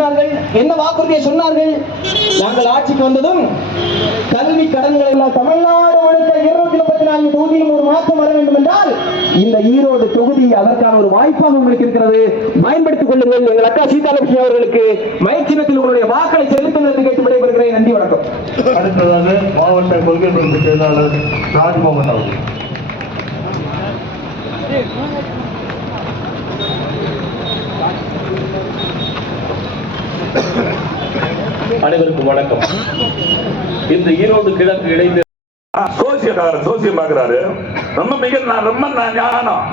பேசினார்கள் என்ன வாக்குறுதியை சொன்னார்கள்? நாங்கள் ஆட்சிக்கு வந்ததும் கல்வி கடன்களை எல்லாம் தமிழ்நாடு முழுக்க இருநூத்தி முப்பத்தி நான்கு தொகுதியிலும் ஒரு மாற்றம் வர வேண்டும் என்றால் இந்த ஈரோடு தொகுதி அதற்கான ஒரு வாய்ப்பாக உங்களுக்கு இருக்கிறது. பயன்படுத்திக் கொள்ளுங்கள். எங்கள் அக்கா சீதாலட்சுமி அவர்களுக்கு மயச்சின்னத்தில் உங்களுடைய வாக்களை செலுத்துங்கள் கேட்டு விடைபெறுகிறேன். நன்றி வணக்கம். அடுத்ததாக மாவட்ட கொள்கை பரப்பு செயலாளர் ராஜ்மோகன் அவர்கள். அனைவருக்கும் வணக்கம். இந்த ஈரோடு கிழக்கு இடைந்து சோசியக்காரர் சோசியம் பாக்குறாரு ரொம்ப மிக நான் ரொம்ப நான் ஞானம்.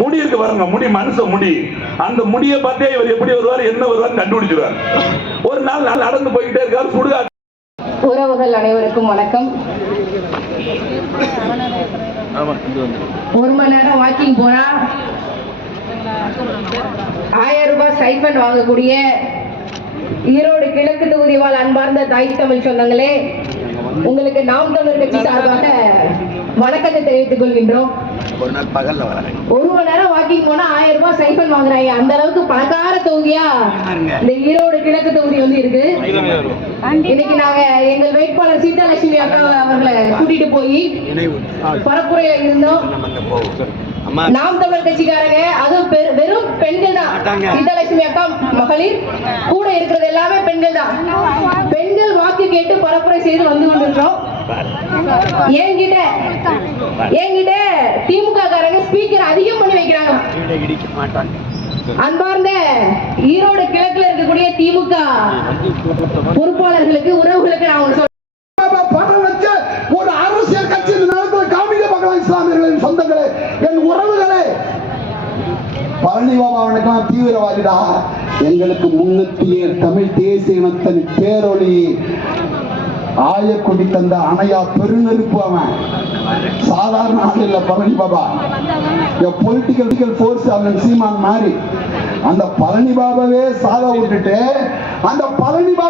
முடி இருக்கு பாருங்க முடி மனுஷ முடி. அந்த முடியை பார்த்தே இவர் எப்படி வருவார் என்ன வருவார் கண்டுபிடிச்சிருவார். ஒரு நாள் நாள் நடந்து போய்கிட்டே இருக்காரு சுடுகாட்டு. உறவுகள் அனைவருக்கும் வணக்கம். ஒரு மணி நேரம் வாக்கிங் போனா ஆயிரம் ரூபாய் ஸ்டைபண்ட் வாங்கக்கூடிய ஈரோடு கிழக்கு தொகுதி வாழ் அன்பார்ந்த தாய் தமிழ் சொந்தங்களே உங்களுக்கு நாம் தமிழர் கட்சி சார்பாக வணக்கத்தை தெரிவித்துக் கொள்கின்றோம். ஒரு மணி நேரம் வாக்கிங் போனா ஆயிரம் ரூபாய் ஸ்டைபண்ட் வாங்குறாங்க அந்த அளவுக்கு பணக்கார தொகுதியா இந்த ஈரோடு கிழக்கு தொகுதி வந்து இருக்கு. இன்னைக்கு நாங்க எங்கள் வேட்பாளர் சீதாலட்சுமி அக்கா அவர்களை கூட்டிட்டு போய் பரப்புரையில இருந்தோம். நாம் தமிழர் கட்சிக்காரங்க அதுவும் பெரு- வெறும் பெண்கள் தான் சீதாலட்சுமி அக்கா மகளிர் கூட இருக்கிறது எல்லாமே பெண்கள் தான் பெண்கள் வாக்கு கேட்டு பரப்புரை செய்து வந்து கொண்டிருக்கிறோம். என்கிட்ட என்கிட்ட திமுக காரங்க ஸ்பீக்கர் அதிகம் பண்ணி வைக்கிறாங்க. அன்பார்ந்த ஈரோடு கிழக்குல இருக்கக்கூடிய திமுக பொறுப்பாளர்களுக்கு உறவுகளுக்கு நான் பழனி பாபாவனுக்கெல்லாம் தீவிரவாதிடா எங்களுக்கு முன்னத்திய தமிழ் தேசிய இனத்தின் பேரொளி. கொடி தந்த அணையா பெருநெருப்பு அவன். சாதாரண ஆள் இல்ல பழனி பாபா. பொலிட்டிக்கல் போர்ஸ் அவன் சீமான் மாதிரி. அந்த பழனி பாபாவே சாக விட்டுட்டு அந்த பழனி பாபா